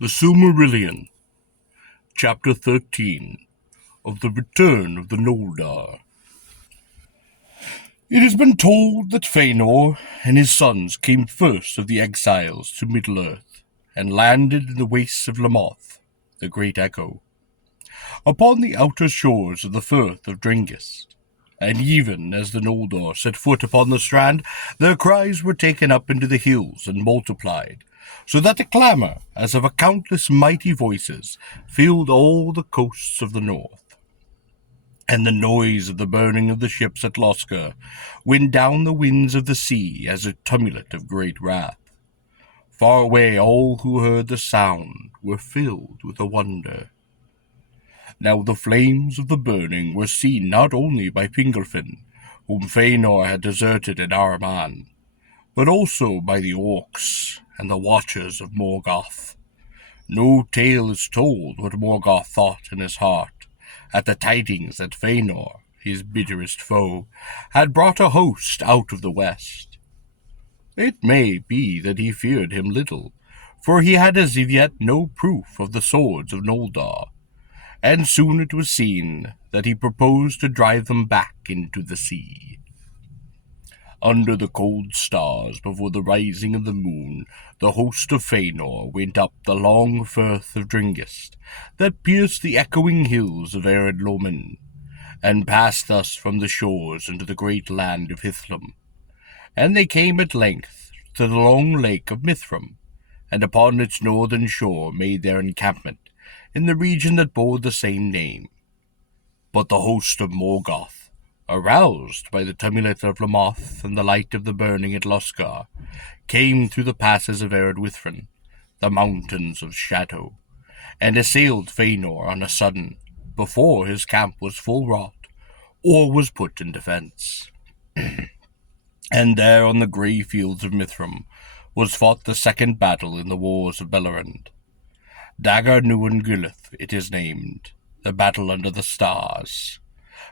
The Silmarillion, Chapter 13 of the Return of the Noldor. It has been told that Fëanor and his sons came first of the exiles to Middle-earth, and landed in the wastes of Lamoth, the Great Echo, upon the outer shores of the Firth of Drengist. And even as the Noldor set foot upon the strand, their cries were taken up into the hills and multiplied, so that a clamour, as of a countless mighty voices, filled all the coasts of the north. And the noise of the burning of the ships at Loskar went down the winds of the sea as a tumult of great wrath. Far away all who heard the sound were filled with a wonder. Now the flames of the burning were seen not only by Fingolfin, whom Fëanor had deserted in Araman, but also by the orcs and the watchers of Morgoth. No tale is told what Morgoth thought in his heart at the tidings that Fëanor, his bitterest foe, had brought a host out of the west. It may be that he feared him little, for he had as yet no proof of the swords of Noldor, and soon it was seen that he proposed to drive them back into the sea. Under the cold stars, before the rising of the moon, the host of Fëanor went up the long firth of Drengist, that pierced the echoing hills of Ered Lomin, and passed thus from the shores into the great land of Hithlum. And they came at length to the long lake of Mithram, and upon its northern shore made their encampment, in the region that bore the same name. But the host of Morgoth, aroused by the tumult of Lamoth and the light of the burning at Loskar, came through the passes of Eredwithrin, the mountains of shadow, and assailed Fëanor on a sudden, before his camp was full wrought, or was put in defence. And there on the grey fields of Mithram was fought the second battle in the wars of Beleriand. Dagor Nuin Gulith it is named, the battle under the stars,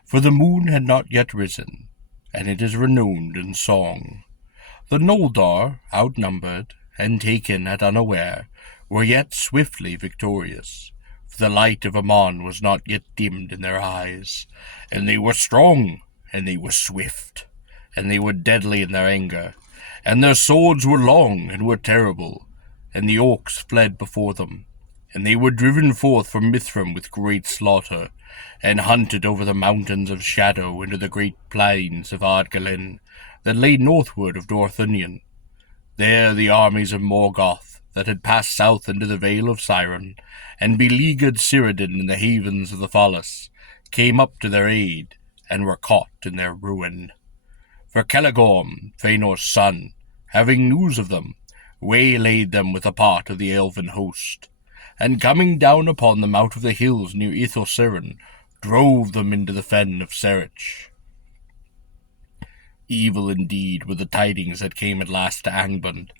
for the moon had not yet risen, and it is renowned in song. The Noldor, outnumbered, and taken at unaware, were yet swiftly victorious, for the light of Aman was not yet dimmed in their eyes, and they were strong, and they were swift, and they were deadly in their anger, and their swords were long and were terrible, and the orcs fled before them. And they were driven forth from Mithram with great slaughter, and hunted over the mountains of shadow into the great plains of Ardgalin, that lay northward of Dorthonion. There the armies of Morgoth, that had passed south into the Vale of Siren, and beleaguered Cyrodiil in the havens of the Fallis, came up to their aid, and were caught in their ruin. For Celegorm, Fëanor's son, having news of them, waylaid them with a part of the elven host, and coming down upon them out of the hills near Ithosiren, drove them into the fen of Serich. Evil indeed were the tidings that came at last to Angband,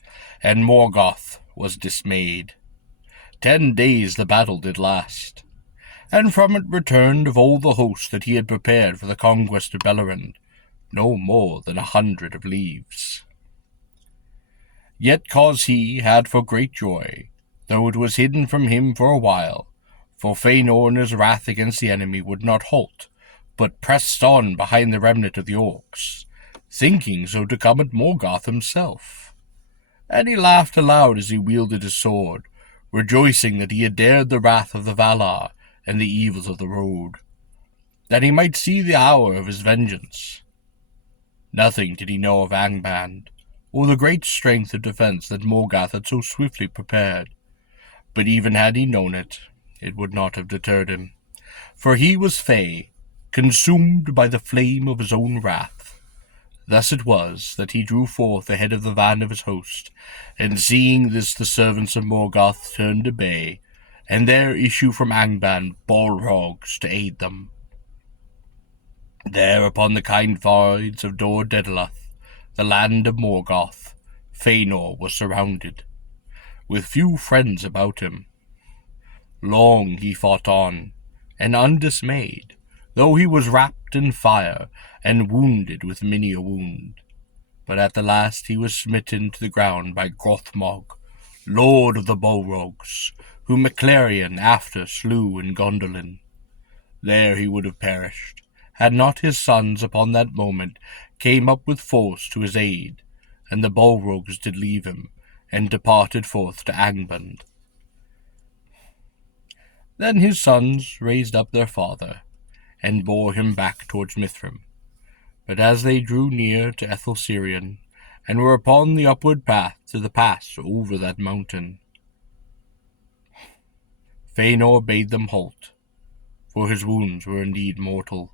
and Morgoth was dismayed. 10 days the battle did last, and from it returned of all the host that he had prepared for the conquest of Beleriand, no more than 100 of leaves. Yet cause he had for great joy, though it was hidden from him for a while, for Fëanor in his wrath against the enemy would not halt, but pressed on behind the remnant of the orcs, thinking so to come at Morgoth himself. And he laughed aloud as he wielded his sword, rejoicing that he had dared the wrath of the Valar and the evils of the road, that he might see the hour of his vengeance. Nothing did he know of Angband, or the great strength of defence that Morgoth had so swiftly prepared. But even had he known it, it would not have deterred him, for he was fey, consumed by the flame of his own wrath. Thus it was that he drew forth the head of the van of his host, and seeing this the servants of Morgoth turned to bay, and there issue from Angband Balrogs to aid them. There upon the kind voids of Dor Dedaloth, the land of Morgoth, Fëanor was surrounded, with few friends about him. Long he fought on, and undismayed, though he was wrapped in fire, and wounded with many a wound. But at the last he was smitten to the ground by Grothmog, lord of the Balrogs, whom Maclarion after slew in Gondolin. There he would have perished, had not his sons upon that moment came up with force to his aid, and the Balrogs did leave him, and departed forth to Angband. Then his sons raised up their father, and bore him back towards Mithrim. But as they drew near to Ethelsirion, and were upon the upward path to the pass over that mountain, Fëanor bade them halt, for his wounds were indeed mortal,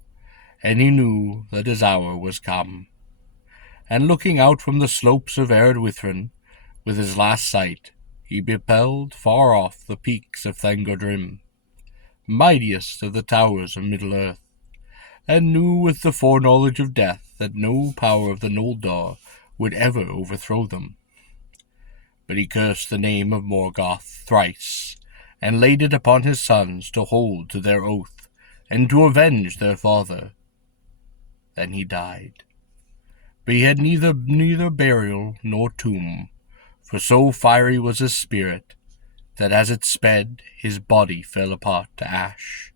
and he knew that his hour was come. And looking out from the slopes of Eredwithrin, with his last sight, he beheld far off the peaks of Thangodrim, mightiest of the towers of Middle-earth, and knew with the foreknowledge of death that no power of the Noldor would ever overthrow them. But he cursed the name of Morgoth thrice, and laid it upon his sons to hold to their oath, and to avenge their father. Then he died. But he had neither burial nor tomb, for so fiery was his spirit, that as it sped his body fell apart to ash,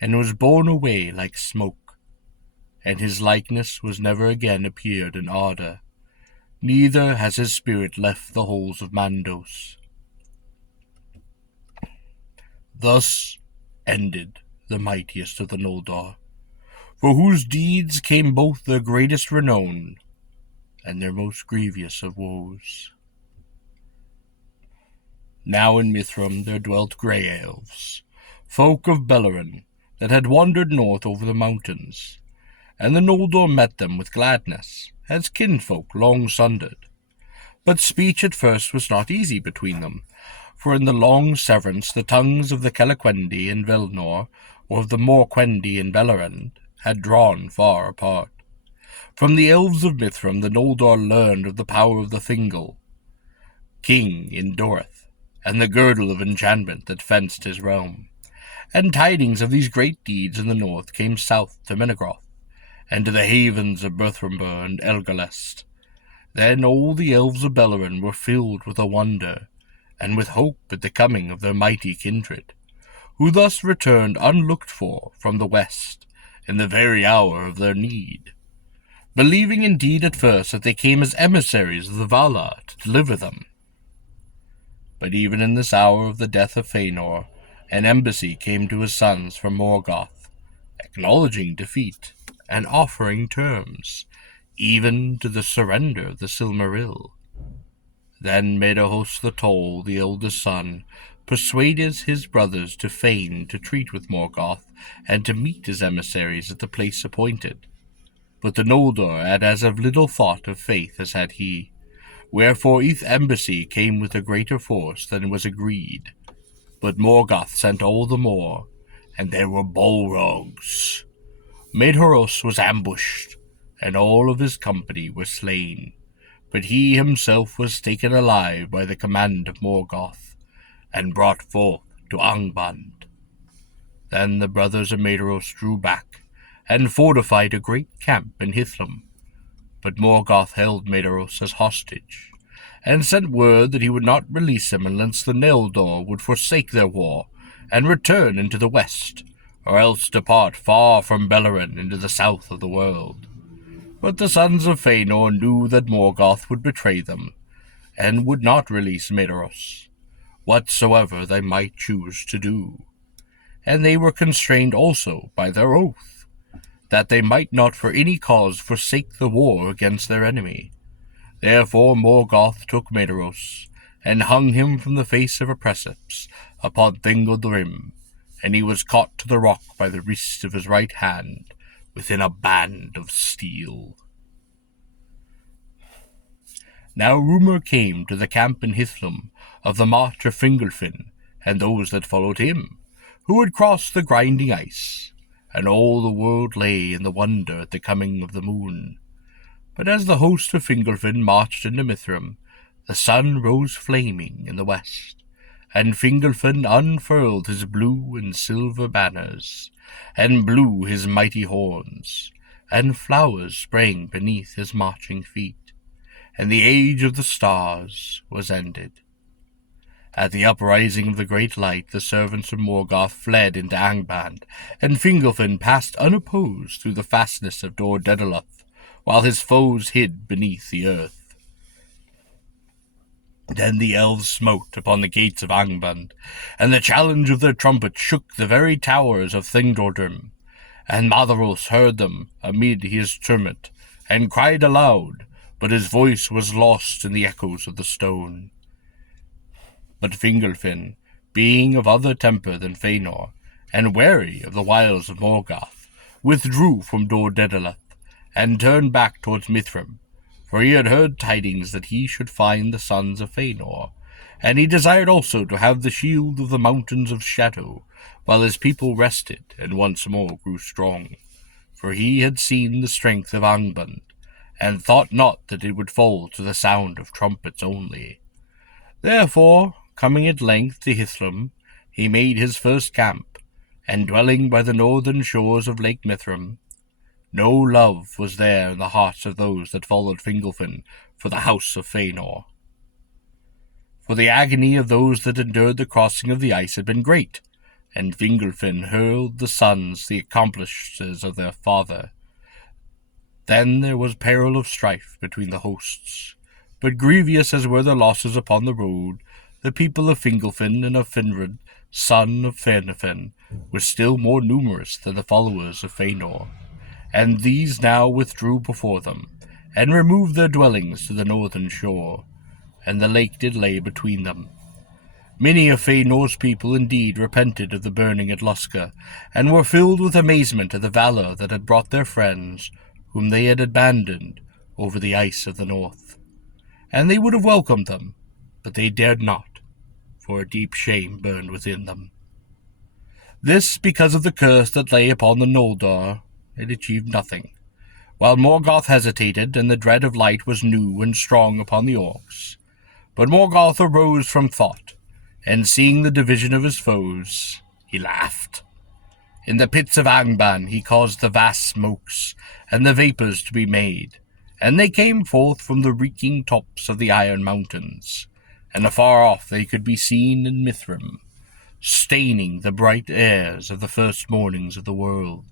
and was borne away like smoke, and his likeness was never again appeared in Arda, neither has his spirit left the halls of Mandos. Thus ended the mightiest of the Noldor, for whose deeds came both their greatest renown and their most grievous of woes. Now in Mithrim there dwelt grey elves, folk of Beleriand, that had wandered north over the mountains, and the Noldor met them with gladness, as kinfolk long sundered. But speech at first was not easy between them, for in the long severance the tongues of the Calaquendi in Velnor, or of the Morquendi in Beleriand, had drawn far apart. From the elves of Mithrim the Noldor learned of the power of the Thingol, king in Dorith, and the girdle of enchantment that fenced his realm. And tidings of these great deeds in the north came south to Menegroth, and to the havens of Berthramber and Elgalest. Then all the elves of Beleriand were filled with a wonder, and with hope at the coming of their mighty kindred, who thus returned unlooked for from the west, in the very hour of their need, believing indeed at first that they came as emissaries of the Valar to deliver them. But even in this hour of the death of Fëanor, an embassy came to his sons from Morgoth, acknowledging defeat and offering terms, even to the surrender of the Silmaril. Then Medahus the Tall, the eldest son, persuaded his brothers to feign to treat with Morgoth, and to meet his emissaries at the place appointed. But the Noldor had as of little thought of faith as had he, wherefore each embassy came with a greater force than was agreed. But Morgoth sent all the more, and there were Balrogs. Medahus was ambushed, and all of his company were slain, but he himself was taken alive by the command of Morgoth, and brought forth to Angband. Then the brothers of Medahus drew back, and fortified a great camp in Hithlum. But Morgoth held Medahus as hostage, and sent word that he would not release him unless the Noldor would forsake their war, and return into the west, or else depart far from Beleriand into the south of the world. But the sons of Fëanor knew that Morgoth would betray them, and would not release Medahus, whatsoever they might choose to do. And they were constrained also by their oath, that they might not for any cause forsake the war against their enemy. Therefore Morgoth took Medahus, and hung him from the face of a precipice upon Thangodrim, and he was caught to the rock by the wrist of his right hand, within a band of steel. Now rumour came to the camp in Hithlum of the march of Fingolfin, and those that followed him, who had crossed the grinding ice, and all the world lay in the wonder at the coming of the moon. But as the host of Fingolfin marched into Mithrim, the sun rose flaming in the west, and Fingolfin unfurled his blue and silver banners, and blew his mighty horns, and flowers sprang beneath his marching feet, and the age of the stars was ended. At the uprising of the great light, the servants of Morgoth fled into Angband, and Fingolfin passed unopposed through the fastness of Dor Daedaloth, while his foes hid beneath the earth. Then the elves smote upon the gates of Angband, and the challenge of their trumpets shook the very towers of Thingdordrim. And Matharos heard them amid his tumult, and cried aloud, but his voice was lost in the echoes of the stone. But Fingolfin, being of other temper than Fëanor, and wary of the wiles of Morgoth, withdrew from Dor Daedaloth, and turned back towards Mithrim, for he had heard tidings that he should find the sons of Fëanor, and he desired also to have the shield of the mountains of shadow, while his people rested and once more grew strong. For he had seen the strength of Angband, and thought not that it would fall to the sound of trumpets only. Therefore, coming at length to Hithlum, he made his first camp, and dwelling by the northern shores of Lake Mithrim, no love was there in the hearts of those that followed Fingolfin for the house of Fëanor. For the agony of those that endured the crossing of the ice had been great, and Fingolfin hurled the sons the accomplices of their father. Then there was peril of strife between the hosts, but grievous as were the losses upon the road, the people of Fingolfin and of Finrod, son of Fëanor, were still more numerous than the followers of Fëanor, and these now withdrew before them, and removed their dwellings to the northern shore, and the lake did lay between them. Many of Fëanor's people indeed repented of the burning at Luska, and were filled with amazement at the valor that had brought their friends, whom they had abandoned, over the ice of the north. And they would have welcomed them, but they dared not, for a deep shame burned within them. This because of the curse that lay upon the Noldor. It achieved nothing, while Morgoth hesitated, and the dread of light was new and strong upon the orcs. But Morgoth arose from thought, and seeing the division of his foes, he laughed. In the pits of Angband he caused the vast smokes and the vapours to be made, and they came forth from the reeking tops of the iron mountains, and afar off they could be seen in Mithrim, staining the bright airs of the first mornings of the world.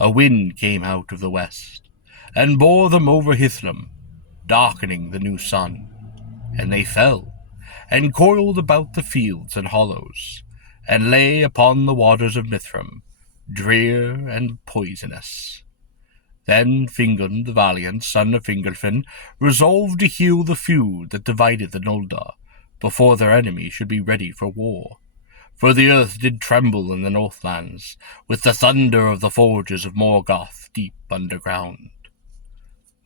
A wind came out of the west, and bore them over Hithlum, darkening the new sun, and they fell, and coiled about the fields and hollows, and lay upon the waters of Mithrim, drear and poisonous. Then Fingon the valiant, son of Fingolfin, resolved to heal the feud that divided the Noldor, before their enemy should be ready for war. For the earth did tremble in the Northlands, with the thunder of the forges of Morgoth deep underground.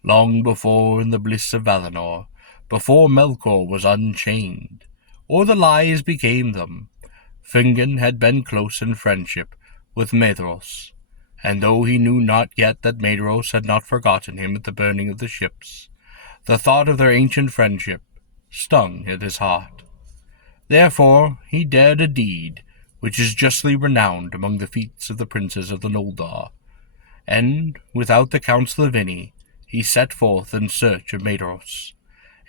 Long before, in the bliss of Valinor, before Melkor was unchained, or the lies became them, Fingon had been close in friendship with Maedhros, and though he knew not yet that Maedhros had not forgotten him at the burning of the ships, the thought of their ancient friendship stung at his heart. Therefore he dared a deed which is justly renowned among the feats of the princes of the Noldor, and, without the counsel of any, he set forth in search of Maedhros,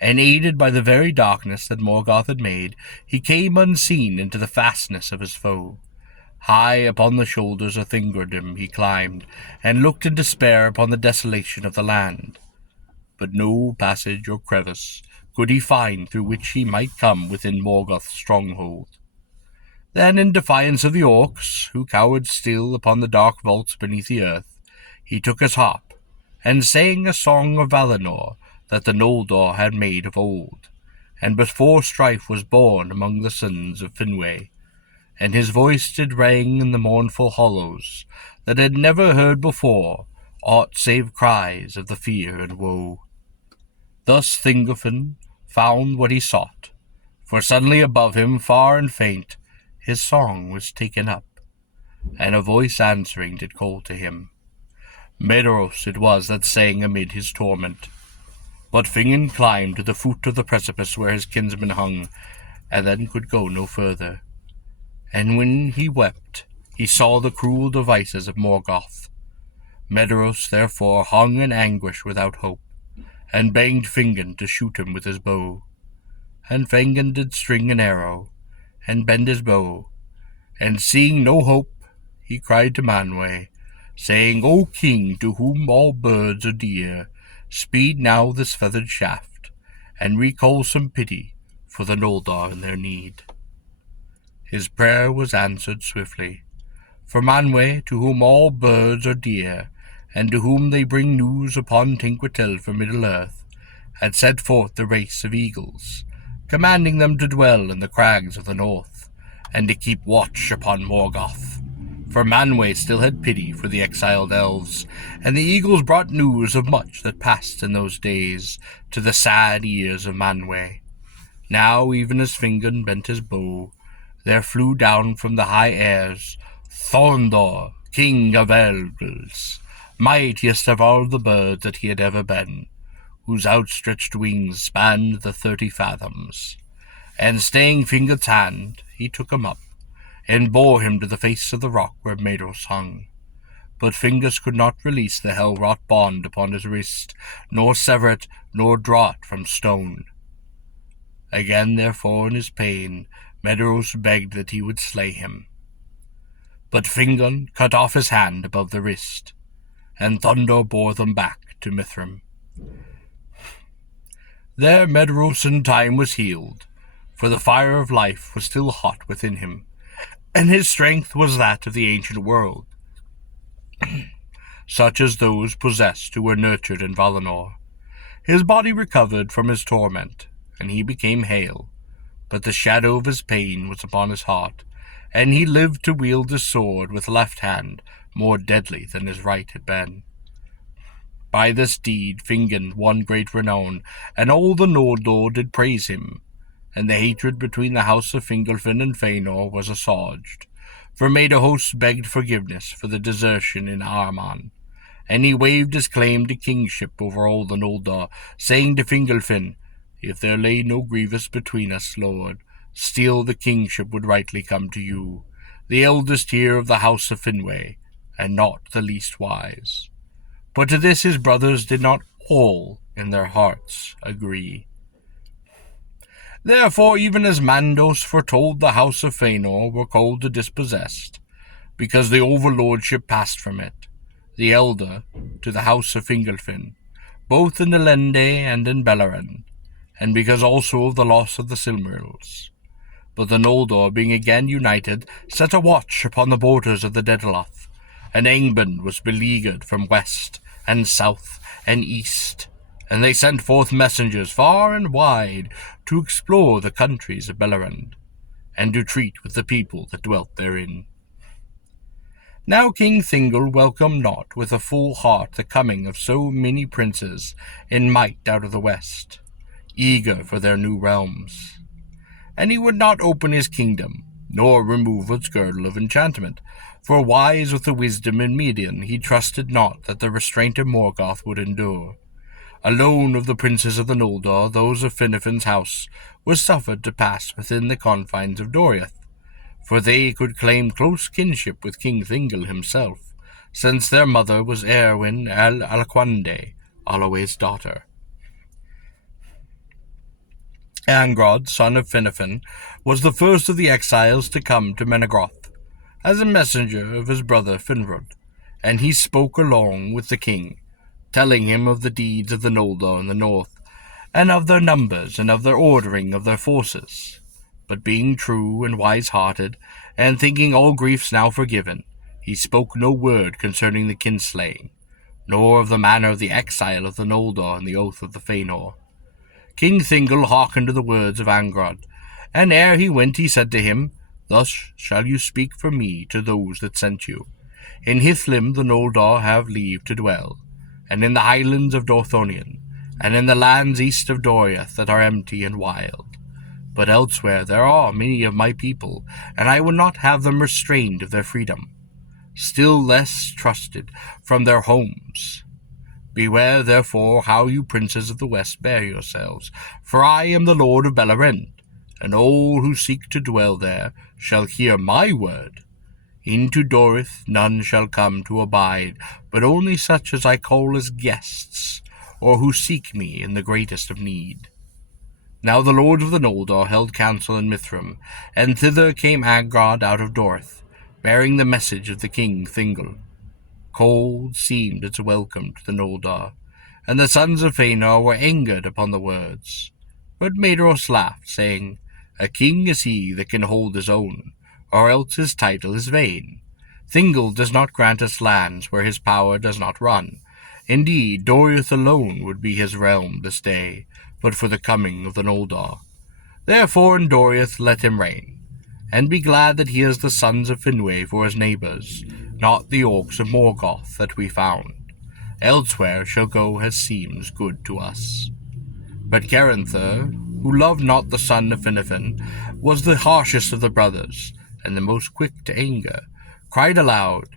and aided by the very darkness that Morgoth had made, he came unseen into the fastness of his foe. High upon the shoulders of Thingordim he climbed, and looked in despair upon the desolation of the land. But no passage or crevice could he find through which he might come within Morgoth's stronghold. Then, in defiance of the orcs, who cowered still upon the dark vaults beneath the earth, he took his harp, and sang a song of Valinor that the Noldor had made of old, and before strife was born among the sons of Finwë, and his voice did ring in the mournful hollows, that had never heard before aught save cries of the fear and woe. Thus Thingolfin found what he sought, for suddenly above him, far and faint, his song was taken up, and a voice answering did call to him. Maedhros it was that sang amid his torment. But Fingon climbed to the foot of the precipice where his kinsman hung, and then could go no further. And when he wept, he saw the cruel devices of Morgoth. Maedhros therefore hung in anguish without hope, and begged Fingon to shoot him with his bow. And Fengon did string an arrow, and bend his bow, and seeing no hope, he cried to Manwë, saying, O king, to whom all birds are dear, speed now this feathered shaft, and recall some pity for the Noldor in their need. His prayer was answered swiftly, for Manwë, to whom all birds are dear, and to whom they bring news upon Tinquetil from Middle-earth, had set forth the race of eagles, commanding them to dwell in the crags of the north, and to keep watch upon Morgoth. For Manwë still had pity for the exiled elves, and the eagles brought news of much that passed in those days to the sad ears of Manwë. Now, even as Fingon bent his bow, there flew down from the high airs Thorndor, king of elves, mightiest of all the birds that he had ever been, whose outstretched wings spanned the 30 fathoms. And staying Fingon's hand, he took him up, and bore him to the face of the rock where Maedhros hung. But Fingus could not release the hell-wrought bond upon his wrist, nor sever it, nor draw it from stone. Again, therefore, in his pain, Maedhros begged that he would slay him. But Fingon cut off his hand above the wrist, and Thondor bore them back to Mithrim. There Maedhros in time was healed, for the fire of life was still hot within him, and his strength was that of the ancient world, such as those possessed who were nurtured in Valinor. His body recovered from his torment, and he became hale, but the shadow of his pain was upon his heart, and he lived to wield his sword with left hand more deadly than his right had been. By this deed Fingon won great renown, and all the Noldor did praise him, and the hatred between the house of Fingolfin and Fëanor was assuaged, for Maedhros begged forgiveness for the desertion in Arman, and he waived his claim to kingship over all the Noldor, saying to Fingolfin, If there lay no grievous between us, lord, still the kingship would rightly come to you, the eldest here of the house of Finwë, and not the least wise. But to this his brothers did not all in their hearts agree. Therefore, even as Mandos foretold, the house of Fëanor were called the dispossessed, because the overlordship passed from it, the elder, to the house of Fingolfin, both in Elendë and in Beleren, and because also of the loss of the Silmarils. But the Noldor, being again united, set a watch upon the borders of the Daedaloth, and Angband was beleaguered from west and south and east, and they sent forth messengers far and wide to explore the countries of Beleren, and to treat with the people that dwelt therein. Now King Thingol welcomed not with a full heart the coming of so many princes in might out of the west, eager for their new realms. And he would not open his kingdom, nor remove its girdle of enchantment, for wise with the wisdom in Median he trusted not that the restraint of Morgoth would endure. Alone of the princes of the Noldor, those of Finnefin's house were suffered to pass within the confines of Doriath, for they could claim close kinship with King Thingol himself, since their mother was Eowyn Alquande, Alloway's daughter. Angrod, son of Finnefin, was the first of the exiles to come to Menegroth, as a messenger of his brother Finrod, and he spoke along with the king, telling him of the deeds of the Noldor in the north, and of their numbers, and of their ordering of their forces. But being true and wise-hearted, and thinking all griefs now forgiven, he spoke no word concerning the kinslaying, nor of the manner of the exile of the Noldor and the oath of the Fëanor. King Thingol hearkened to the words of Angrod, and ere he went he said to him, Thus shall you speak for me to those that sent you. In Hithlim the Noldor have leave to dwell, and in the highlands of Dorthonion, and in the lands east of Doriath that are empty and wild. But elsewhere there are many of my people, and I would not have them restrained of their freedom, still less trusted from their homes. Beware, therefore, how you princes of the west bear yourselves, for I am the lord of Beleren, and all who seek to dwell there shall hear my word. Into Dorith none shall come to abide, but only such as I call as guests, or who seek me in the greatest of need. Now the lords of the Noldor held council in Mithrim, and thither came Angrod out of Dorth, bearing the message of the king Thingol. Cold seemed its welcome to the Noldor, and the sons of Fëanor were angered upon the words. But Maedhros laughed, saying, "A king is he that can hold his own, or else his title is vain. Thingol does not grant us lands where his power does not run. Indeed, Doriath alone would be his realm this day, but for the coming of the Noldor. Therefore in Doriath let him reign, and be glad that he has the sons of Finwë for his neighbours, not the orcs of Morgoth that we found. Elsewhere shall go as seems good to us." But Caranther, who loved not the son of Finnefen, was the harshest of the brothers, and the most quick to anger, cried aloud,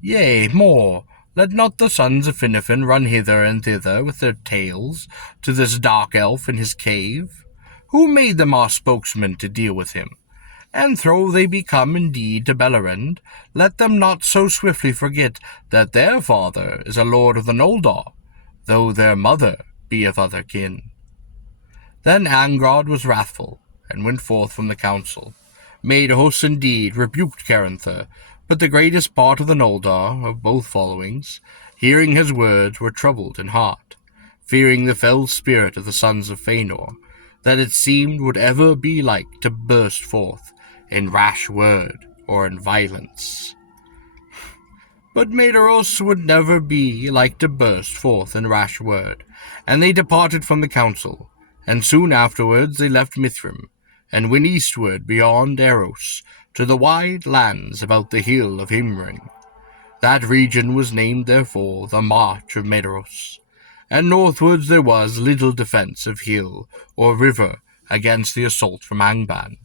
"Yea, more, let not the sons of Finnefen run hither and thither with their tales to this dark elf in his cave. Who made them our spokesman to deal with him? And though they be come indeed to Beleriand, let them not so swiftly forget that their father is a lord of the Noldor, though their mother be of other kin." Then Angrod was wrathful, and went forth from the council. Maedhros indeed rebuked Caranther, but the greatest part of the Noldor, of both followings, hearing his words, were troubled in heart, fearing the fell spirit of the sons of Fëanor, that it seemed would ever be like to burst forth in rash word or in violence. But Maedhros would never be like to burst forth in rash word, and they departed from the council, and soon afterwards they left Mithrim, and went eastward beyond Eros, to the wide lands about the hill of Himring. That region was named therefore the March of Maedhros, and northwards there was little defence of hill or river against the assault from Angband.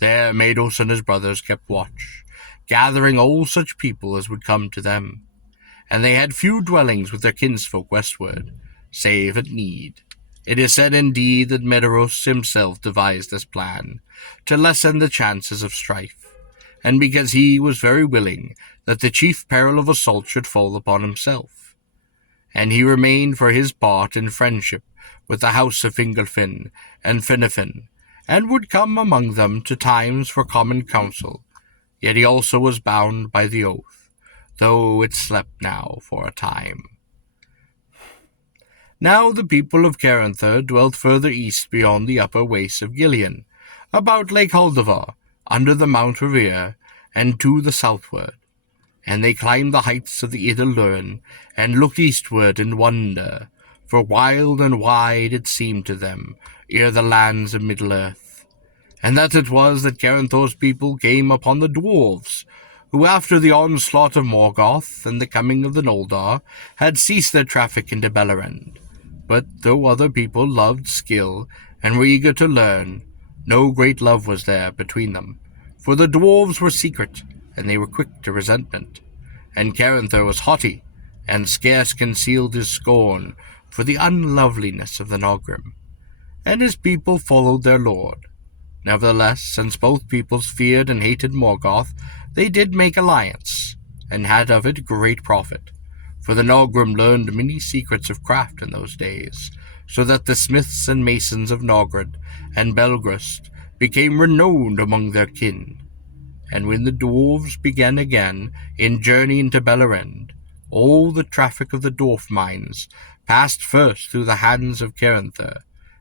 There Maedhros and his brothers kept watch, gathering all such people as would come to them. And they had few dwellings with their kinsfolk westward, save at need. It is said indeed that Maedhros himself devised this plan, to lessen the chances of strife, and because he was very willing that the chief peril of assault should fall upon himself. And he remained for his part in friendship with the house of Fingolfin and Finnefen, and would come among them to times for common counsel, yet he also was bound by the oath, though it slept now for a time. Now the people of Caranther dwelt further east beyond the upper wastes of Gillian, about Lake Haldivar, under the Mount Revere, and to the southward. And they climbed the heights of the Idle Lurin, and looked eastward in wonder, for wild and wide it seemed to them, ere the lands of Middle-earth. And that it was that Caranthar's people came upon the dwarves, who after the onslaught of Morgoth and the coming of the Noldor had ceased their traffic into Beleriand. But though other people loved skill and were eager to learn, no great love was there between them, for the dwarves were secret, and they were quick to resentment, and Caranther was haughty, and scarce concealed his scorn for the unloveliness of the Nogrim, and his people followed their lord. Nevertheless, since both peoples feared and hated Morgoth, they did make alliance, and had of it great profit, for the Nogrim learned many secrets of craft in those days, so that the smiths and masons of Nogrod and Belgrust became renowned among their kin. And when the dwarves began again in journey into Beleriand, all the traffic of the dwarf mines passed first through the hands of Caranther,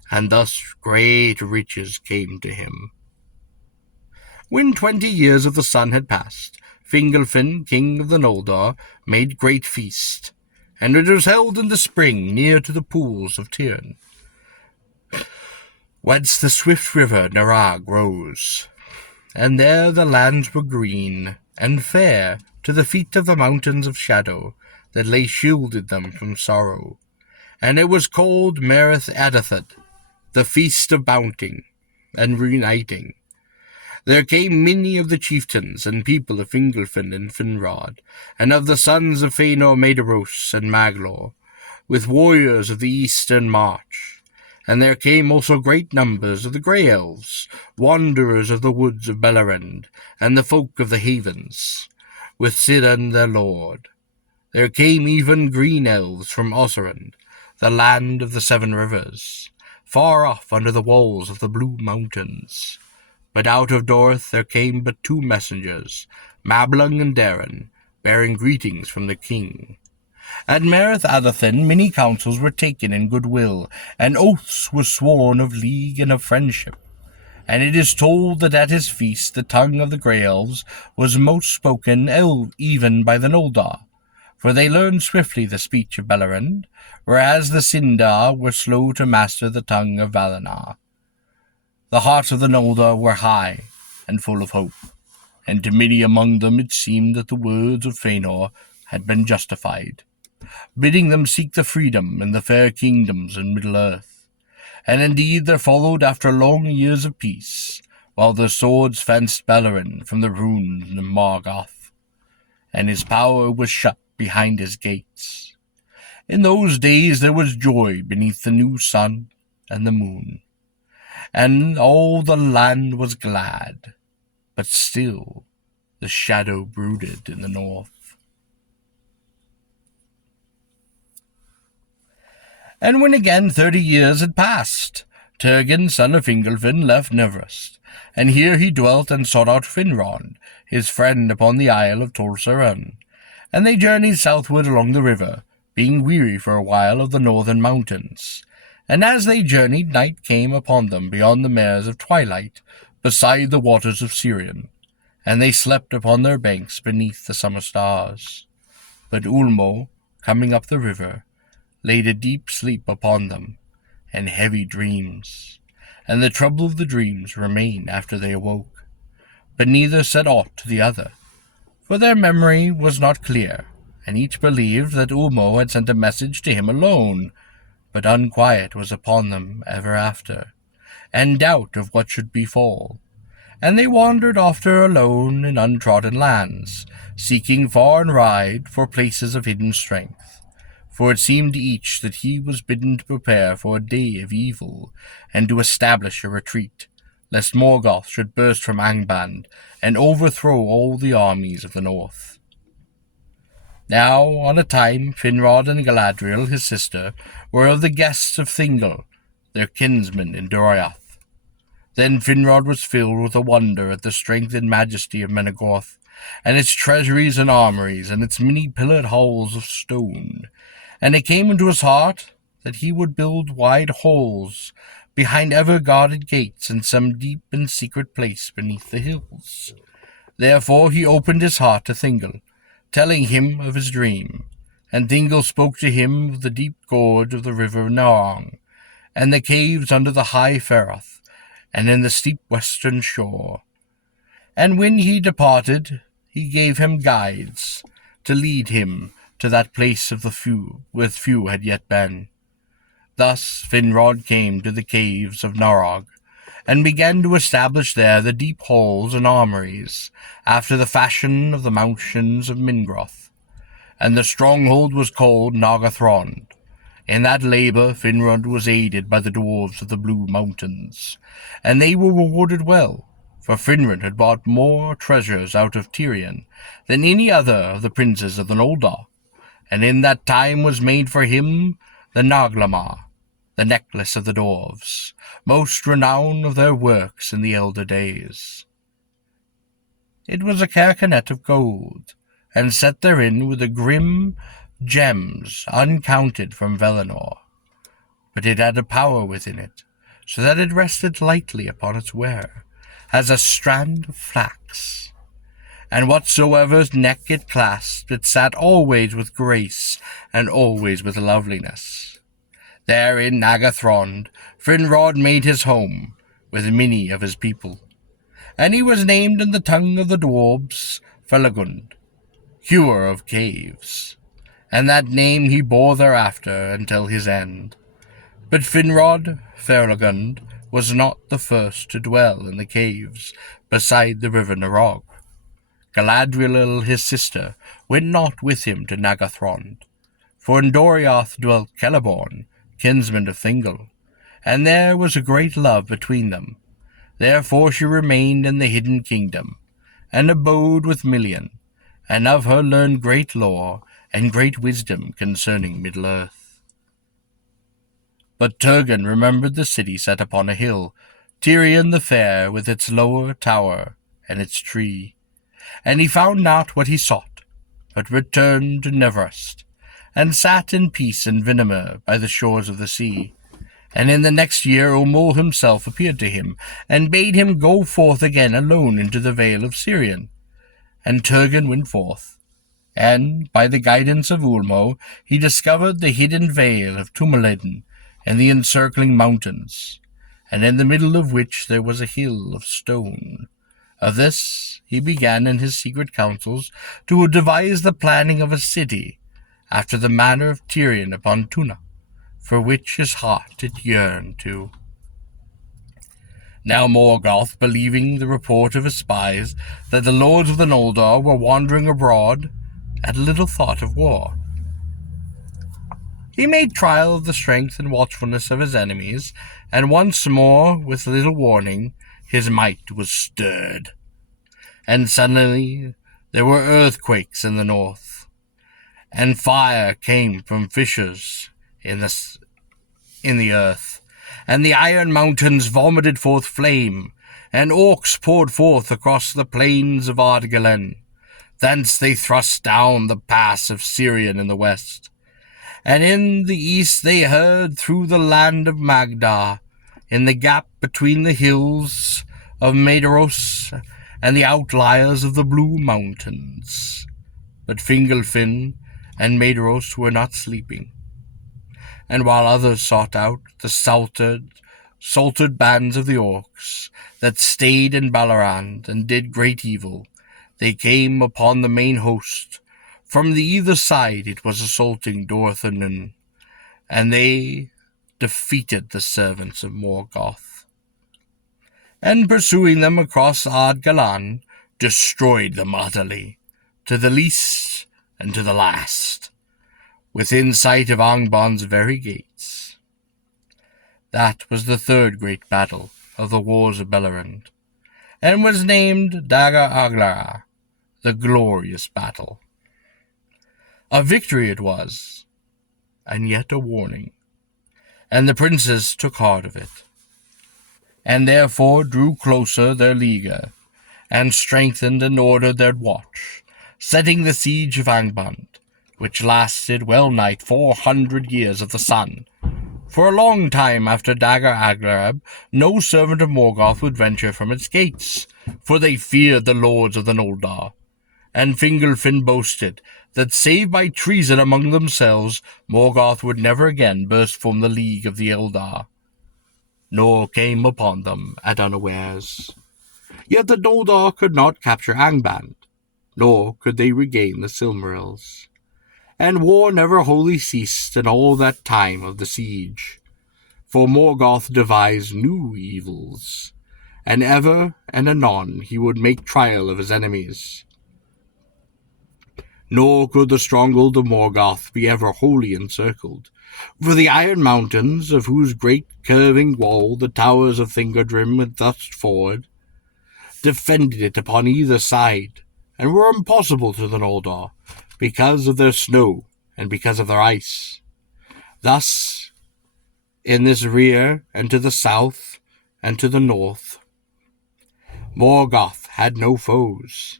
and thus great riches came to him. When 20 years of the sun had passed, Fingolfin, king of the Noldor, made great feast, and it was held in the spring near to the pools of Tirn, whence the swift river Narag rose. And there the lands were green and fair to the feet of the mountains of shadow that lay shielded them from sorrow. And it was called Merith Adathad, the feast of bounting and reuniting. There came many of the chieftains and people of Fingolfin and Finrod, and of the sons of Fëanor Maedhros and Maglor, with warriors of the eastern march. And there came also great numbers of the grey elves, wanderers of the woods of Beleriand, and the folk of the havens, with Sidon their lord. There came even green elves from Osirand, the land of the 7 rivers, far off under the walls of the Blue Mountains. But out of Dorth there came but two messengers, Mablung and Darren, bearing greetings from the king. At Merith Atherthin many counsels were taken in goodwill, and oaths were sworn of league and of friendship. And it is told that at his feast the tongue of the Grey Elves was most spoken even by the Noldor, for they learned swiftly the speech of Beleriand, whereas the Sindar were slow to master the tongue of Valinor. The hearts of the Noldor were high and full of hope, and to many among them it seemed that the words of Fëanor had been justified, bidding them seek the freedom and the fair kingdoms in Middle-earth. And indeed there followed after long years of peace, while their swords fenced Beleriand from the ruins of Morgoth, and his power was shut behind his gates. In those days there was joy beneath the new sun and the moon, and all the land was glad, but still the shadow brooded in the north. And when again 30 years had passed, Turgon, son of Ingolfin, left Nivrest, and here he dwelt and sought out Finrod, his friend upon the isle of Tol Saran. And they journeyed southward along the river, being weary for a while of the northern mountains. And as they journeyed, night came upon them beyond the mares of twilight, beside the waters of Sirion, and they slept upon their banks beneath the summer stars. But Ulmo, coming up the river, laid a deep sleep upon them, and heavy dreams, and the trouble of the dreams remained after they awoke. But neither said aught to the other, for their memory was not clear, and each believed that Ulmo had sent a message to him alone, but unquiet was upon them ever after, and doubt of what should befall. And they wandered often alone in untrodden lands, seeking far and wide for places of hidden strength. For it seemed to each that he was bidden to prepare for a day of evil, and to establish a retreat, lest Morgoth should burst from Angband, and overthrow all the armies of the north. Now, on a time, Finrod and Galadriel, his sister, were of the guests of Thingol, their kinsman in Doriath. Then Finrod was filled with a wonder at the strength and majesty of Menagorth, and its treasuries and armories, and its many pillared halls of stone. And it came into his heart that he would build wide halls behind ever-guarded gates in some deep and secret place beneath the hills. Therefore he opened his heart to Thingol, telling him of his dream, and Thingol spoke to him of the deep gorge of the river Narong, and the caves under the high Ferroth, and in the steep western shore. And when he departed, he gave him guides to lead him to that place of the few, where few had yet been. Thus Finrod came to the caves of Narog, and began to establish there the deep halls and armories, after the fashion of the mountains of Mingroth. And the stronghold was called Nargothrond. In that labour Finrod was aided by the dwarves of the Blue Mountains, and they were rewarded well, for Finrod had brought more treasures out of Tirion than any other of the princes of the Noldor, and in that time was made for him the Naglamar, the necklace of the dwarves, most renowned of their works in the elder days. It was a carcanet of gold, and set therein with the grim gems uncounted from Valinor, but it had a power within it, so that it rested lightly upon its wearer, as a strand of flax. And whatsoever's neck it clasped, it sat always with grace, and always with loveliness. There in Nargothrond, Finrod made his home, with many of his people, and he was named in the tongue of the dwarves Felagund, hewer of caves, and that name he bore thereafter until his end. But Finrod, Felagund, was not the first to dwell in the caves beside the river Narog. Galadriel, his sister, went not with him to Nargothrond, for in Doriath dwelt Celeborn, kinsman of Thingol, and there was a great love between them. Therefore she remained in the hidden kingdom, and abode with Million, and of her learned great lore and great wisdom concerning Middle-earth. But Turgon remembered the city set upon a hill, Tirion the fair, with its lower tower and its tree. And he found not what he sought, but returned to Neverest, and sat in peace and Vinimer by the shores of the sea. And in the next year Omul himself appeared to him, and bade him go forth again alone into the vale of Sirion. And Turgon went forth, and, by the guidance of Ulmo, he discovered the hidden vale of Tumalidin and the encircling mountains, and in the middle of which there was a hill of stone. Of this he began in his secret councils to devise the planning of a city, after the manner of Tirion upon Tuna, for which his heart did yearn to. Now Morgoth, believing the report of his spies that the lords of the Noldor were wandering abroad, had little thought of war. He made trial of the strength and watchfulness of his enemies, and once more, with little warning, his might was stirred. And suddenly there were earthquakes in the north, and fire came from fissures in the earth, and the iron mountains vomited forth flame, and orcs poured forth across the plains of Ardgalen. Thence they thrust down the pass of Sirion in the west, and in the east they heard through the land of Magda, in the gap between the hills of Maedhros and the outliers of the Blue Mountains. But Fingolfin and Maedhros were not sleeping, and while others sought out the salted bands of the orcs that stayed in Balarand and did great evil, they came upon the main host. From the either side it was assaulting Dorthanen, and they defeated the servants of Morgoth, and pursuing them across Ardgalan, destroyed them utterly, to the least and to the last, within sight of Angband's very gates. That was the third great battle of the Wars of Beleriand, and was named Dagor Aglara, the glorious battle. A victory it was, and yet a warning, and the princes took heart of it, and therefore drew closer their leaguer, and strengthened and ordered their watch, setting the siege of Angband, which lasted well nigh 400 years of the sun. For a long time after Dagor Aglarab, no servant of Morgoth would venture from its gates, for they feared the lords of the Noldor. And Fingolfin boasted that, save by treason among themselves, Morgoth would never again burst from the league of the Eldar, nor came upon them at unawares. Yet the Noldor could not capture Angband, nor could they regain the Silmarils. And war never wholly ceased in all that time of the siege, for Morgoth devised new evils, and ever and anon he would make trial of his enemies. Nor could the stronghold of Morgoth be ever wholly encircled, for the iron mountains, of whose great curving wall the towers of Thingardrim had thrust forward, defended it upon either side, and were impossible to the Noldor, because of their snow and because of their ice. Thus, in this rear, and to the south, and to the north, Morgoth had no foes,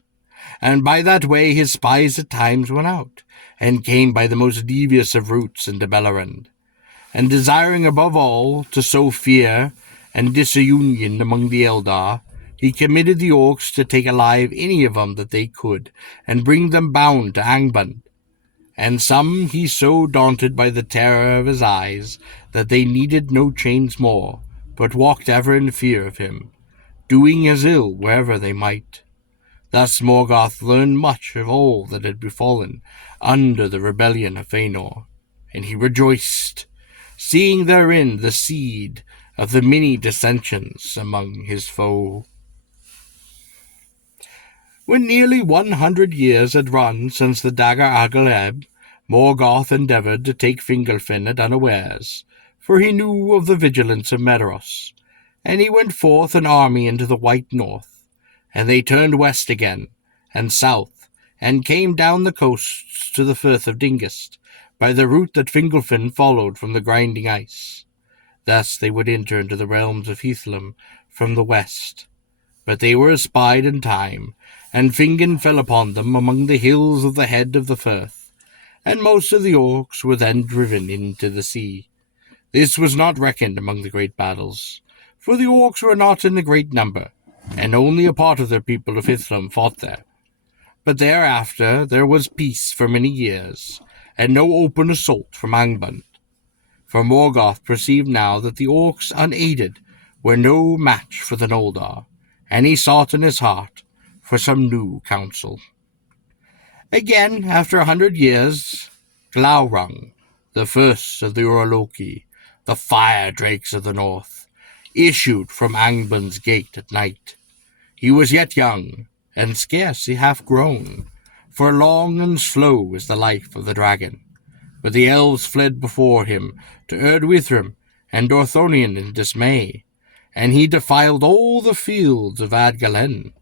and by that way his spies at times went out, and came by the most devious of routes into Beleriand, and desiring above all to sow fear and disunion among the Eldar, he committed the orcs to take alive any of them that they could, and bring them bound to Angband. And some he so daunted by the terror of his eyes that they needed no chains more, but walked ever in fear of him, doing his ill wherever they might. Thus Morgoth learned much of all that had befallen under the rebellion of Fëanor, and he rejoiced, seeing therein the seed of the many dissensions among his foe. When nearly 100 years had run since the Dagor Aglareb, Morgoth endeavoured to take Fingolfin at unawares, for he knew of the vigilance of Maedhros, and he went forth an army into the white north, and they turned west again, and south, and came down the coasts to the Firth of Dingest, by the route that Fingolfin followed from the grinding ice. Thus they would enter into the realms of Heathlam from the west. But they were espied in time, and Fingon fell upon them among the hills of the head of the firth, and most of the orcs were then driven into the sea. This was not reckoned among the great battles, for the orcs were not in a great number, and only a part of their people of Hithlum fought there. But thereafter there was peace for many years, and no open assault from Angband. For Morgoth perceived now that the orcs unaided were no match for the Noldor, and he sought in his heart for some new counsel. Again, after 100 years, Glaurung, the first of the Uraloki, the fire drakes of the north, issued from Angband's gate at night. He was yet young, and scarce half grown, for long and slow is the life of the dragon. But the elves fled before him to Erdwithrim and Dorthonion in dismay, and he defiled all the fields of Adgalen.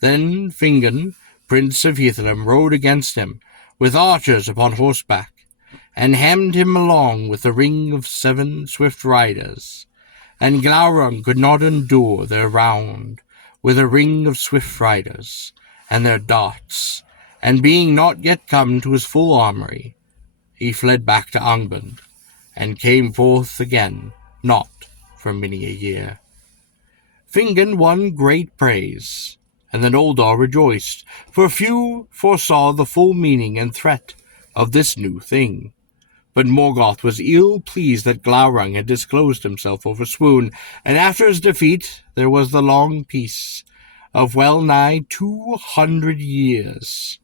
Then Fingon, prince of Heathlam, rode against him, with archers upon horseback, and hemmed him along with a ring of 7 swift riders. And Glaurung could not endure their round, with a ring of swift riders, and their darts, and being not yet come to his full armoury, he fled back to Angband, and came forth again, not for many a year. Fingon won great praise, and the Noldor rejoiced, for few foresaw the full meaning and threat of this new thing. But Morgoth was ill-pleased that Glaurung had disclosed himself over swoon, and after his defeat there was the long peace of well-nigh 200 years.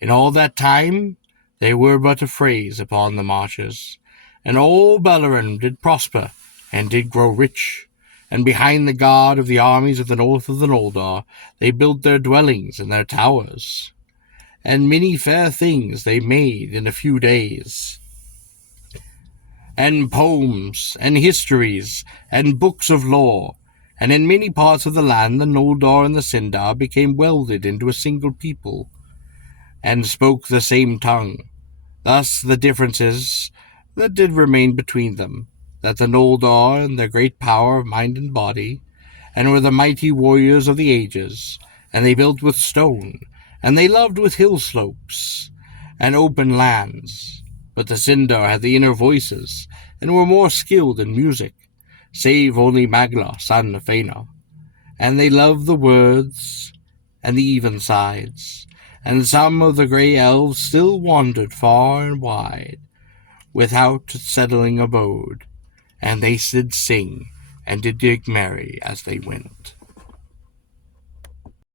In all that time they were but a phrase upon the marches, and all Beleren did prosper and did grow rich, and behind the guard of the armies of the north of the Noldor they built their dwellings and their towers, and many fair things they made in a few days, and poems, and histories, and books of lore, and in many parts of the land the Noldor and the Sindar became welded into a single people, and spoke the same tongue. Thus the differences that did remain between them, that the Noldor and their great power of mind and body, and were the mighty warriors of the ages, and they built with stone, and they loved with hill slopes, and open lands. But the Sindar had the inner voices, and were more skilled in music, save only Magla, son of Fëanor. And they loved the words, and the even sides, and some of the grey elves still wandered far and wide, without settling abode, and they did sing, and did make merry as they went.